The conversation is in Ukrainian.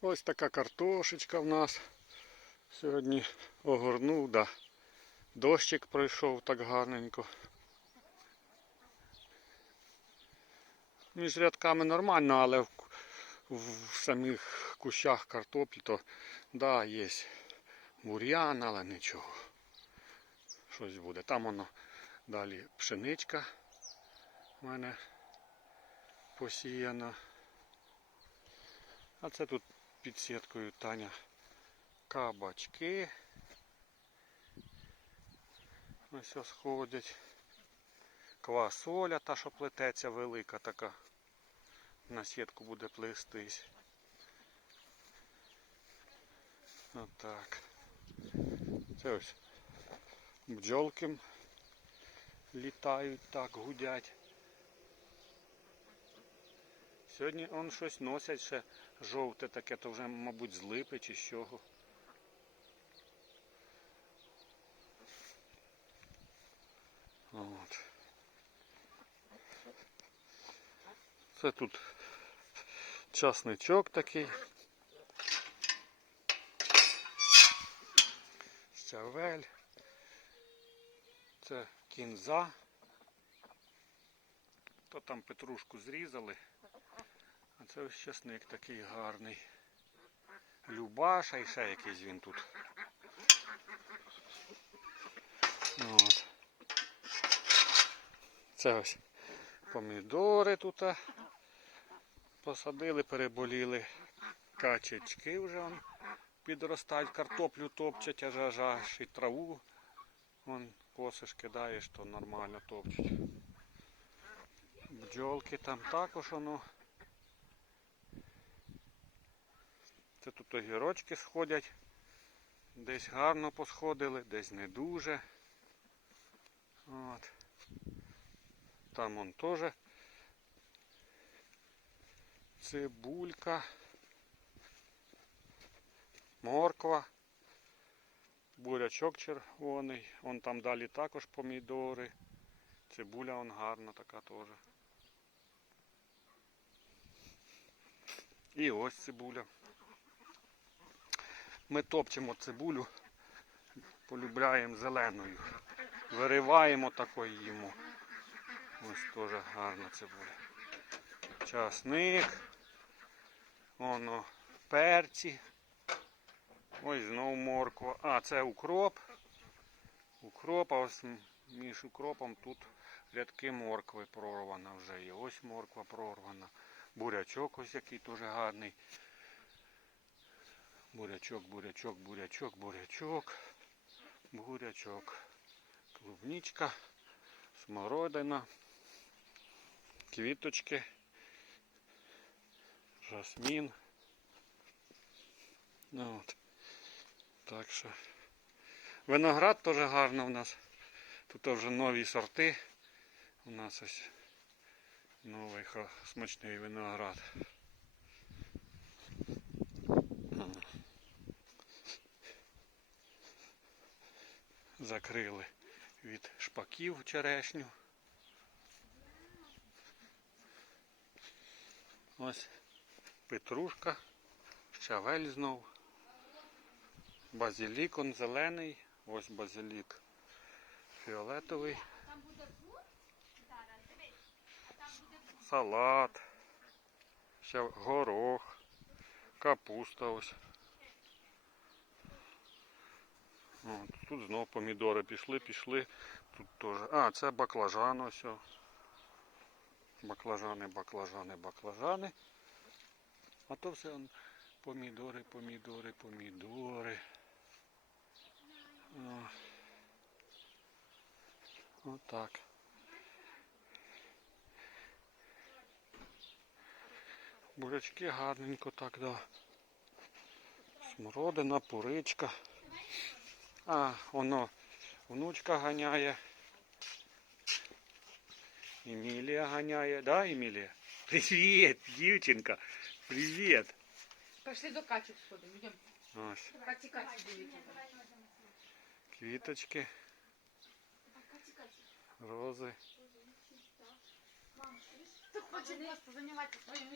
Ось така картошечка в нас. Сьогодні огорнув, да. Дощик пройшов так гарненько. Між рядками нормально, але в, в самих кущах картоплі то да, є бур'ян, але нічого. Щось буде. Там воно далі пшеничка в мене посіяна. А це тут під сіткою Таня кабачки. Ось ось сходять. Квасоля, та що плететься велика така. На сітку буде плестись. Отак. Це ось бджолки літають так, гудять. Сьогодні он щось носять ще жовте таке, то вже, мабуть, з липи чи з чого. От. Це тут часничок такий. Щавель. Це кінза. То там петрушку зрізали. Це ось часник такий гарний. Любаша і ще якийсь він тут. От. Це ось помідори тут посадили, переболіли. Качечки вже вон підростають, картоплю топчать, аж аж аж і траву. Вон косиш кидаєш, то нормально топчуть. Бджолки там також воно. Це тут огірочки сходять. Десь гарно посходили, десь не дуже. От. Там он теж цибулька, морква, бурячок червоний, он там далі також помідори. Цибуля он гарна така теж. І ось цибуля. Ми топчемо цибулю, полюбляємо зеленою. Вириваємо такою їмо. Ось теж гарна цибуля. Часник. Воно перці. Ось знову морква. А, це укроп. Укроп, а ось між укропом тут рядки моркви прорвана вже є. Ось морква прорвана. Бурячок ось який теж гарний. Бурячок, бурячок, бурячок, бурячок, бурячок. Клубничка, смородина, квіточки, жасмін. Ну, от. Так що. Виноград теж гарно у нас. Тут вже нові сорти. У нас ось новий смачний виноград. Закрили від шпаків черешню. Ось петрушка, щавель знов. Базилік он зелений. Ось базилік фіолетовий. Салат. Ще горох. Капуста ось. От, тут знов помідори пішли, пішли. Тут теж. А, це баклажан ось. Баклажани, баклажани, баклажани. А то все помідори, помідори, помідори. Отак. Бурячки гарненько так, да. Смородина, пуричка. А, воно внучка ганяє. Емілія ганяє. Да, Емілія? Привіт, дівчинка. Привіт. Пошли до качек сходим, идем. Ось, Кати, Кати, дивіться. квіточки, рози. Ти хочеш просто займатися своїм